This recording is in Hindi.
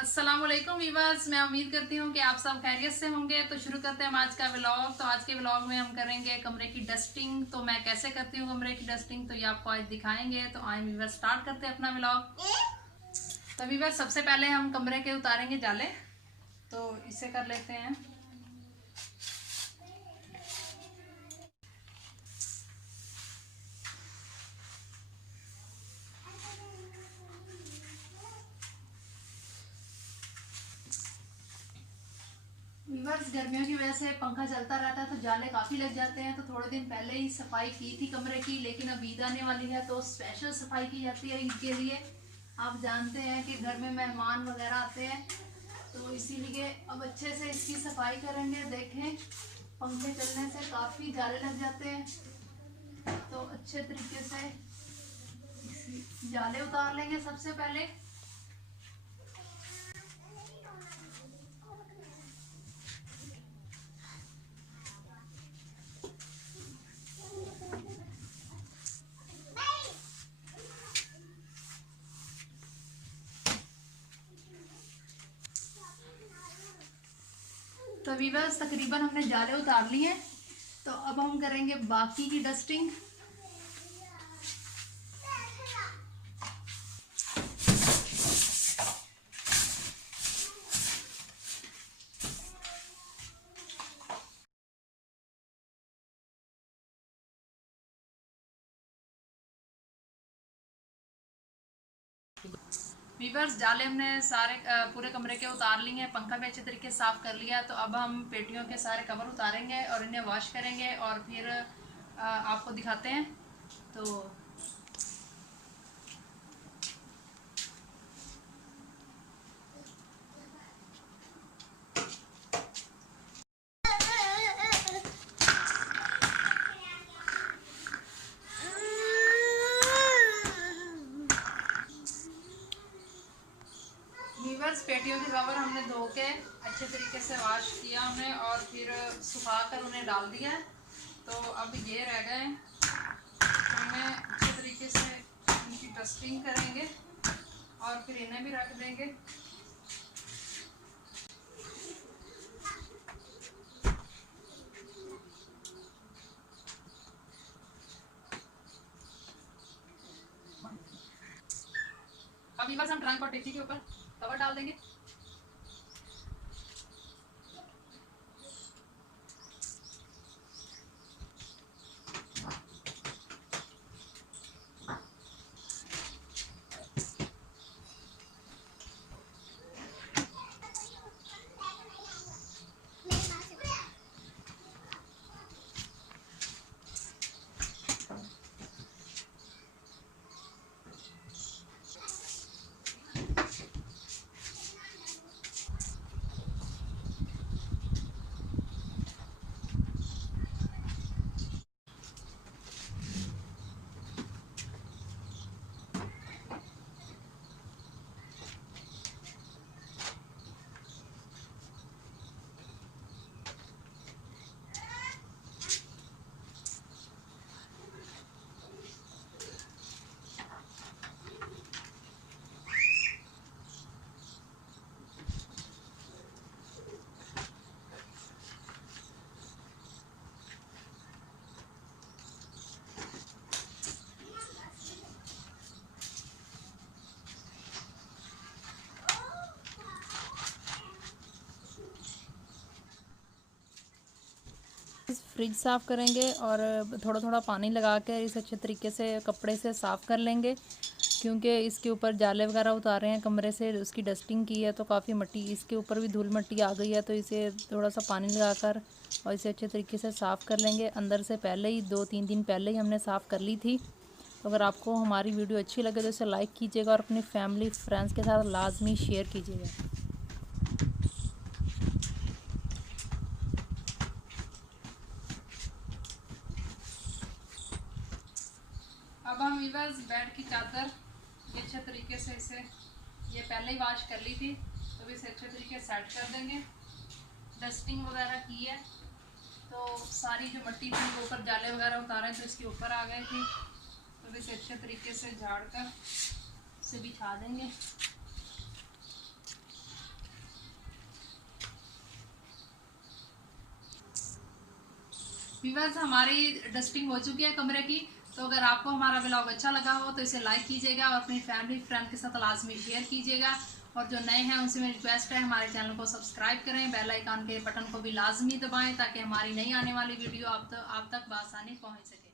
अस्सलाम वालेकुम वीवर्स, मैं उम्मीद करती हूँ कि आप सब खैरियत से होंगे। तो शुरू करते हैं हम आज का व्लॉग। तो आज के व्लॉग में हम करेंगे कमरे की डस्टिंग। तो मैं कैसे करती हूँ कमरे की डस्टिंग, तो ये आपको आज दिखाएंगे। तो आए वीवर्स, स्टार्ट करते हैं अपना व्लॉग। तो वीवर्स, सबसे पहले हम कमरे के उतारेंगे जाले। तो इसे कर लेते हैं। वीवर्स, गर्मियों की वजह से पंखा चलता रहता है तो जाले काफ़ी लग जाते हैं। तो थोड़े दिन पहले ही सफाई की थी कमरे की, लेकिन अब ईद आने वाली है तो स्पेशल सफाई की जाती है ईद के लिए। आप जानते हैं कि घर में मेहमान वगैरह आते हैं, तो इसीलिए अब अच्छे से इसकी सफाई करेंगे। देखें, पंखे चलने से काफ़ी जाले लग जाते हैं, तो अच्छे तरीके से जाले उतार लेंगे सबसे पहले। तो वीवर्स, तकरीबन हमने जाले उतार लिए हैं। तो अब हम करेंगे बाकी की डस्टिंग। वीवर्स, जाले हमने सारे पूरे कमरे के उतार लिए हैं। पंखा भी अच्छे तरीके से साफ कर लिया। तो अब हम पेटियों के सारे कवर उतारेंगे और इन्हें वॉश करेंगे और फिर आपको दिखाते हैं। तो वीवर्स, पेटियों के कवर हमने धो के अच्छे तरीके से वॉश किया हमने और फिर सुखा कर उन्हें डाल दिया है। तो अब ये रह गए, तो इन्हें अच्छे तरीके से इनकी डस्टिंग करेंगे और फिर इन्हें भी रख देंगे। अब वीवर्स, हम ट्रंक और टेची के ऊपर कवर डाल देंगे। फ्रिज साफ़ करेंगे और थोड़ा थोड़ा पानी लगा कर इसे अच्छे तरीके से कपड़े से साफ़ कर लेंगे, क्योंकि इसके ऊपर जाले वगैरह उतारे हैं कमरे से, उसकी डस्टिंग की है तो काफ़ी मिट्टी इसके ऊपर भी धूल मिट्टी आ गई है। तो इसे थोड़ा सा पानी लगाकर और इसे अच्छे तरीके से साफ़ कर लेंगे। अंदर से पहले ही 2-3 दिन पहले ही हमने साफ़ कर ली थी। तो अगर आपको हमारी वीडियो अच्छी लगे तो इसे लाइक कीजिएगा और अपनी फैमिली फ्रेंड्स के साथ लाजमी शेयर कीजिएगा। अब हम वीवर्स, बेड की चादर ये अच्छे तरीके से इसे, ये पहले ही वॉश कर ली थी, तो इसे अच्छे तरीके से सेट कर देंगे। डस्टिंग वगैरह की है तो सारी जो मिट्टी थी वो ऊपर जाले वगैरह उतारे तो इसके ऊपर आ गई थी, तो इसे अच्छे तरीके से झाड़ कर इसे बिछा देंगे। व्यूअर्स, हमारी डस्टिंग हो चुकी है कमरे की। तो अगर आपको हमारा ब्लॉग अच्छा लगा हो तो इसे लाइक कीजिएगा और अपनी फैमिली फ्रेंड के साथ लाजमी शेयर कीजिएगा। और जो नए हैं उनसे मेरी रिक्वेस्ट है हमारे चैनल को सब्सक्राइब करें, बेल आइकन के बटन को भी लाजमी दबाएं ताकि हमारी नई आने वाली वीडियो आप तक बआसानी पहुंच सके।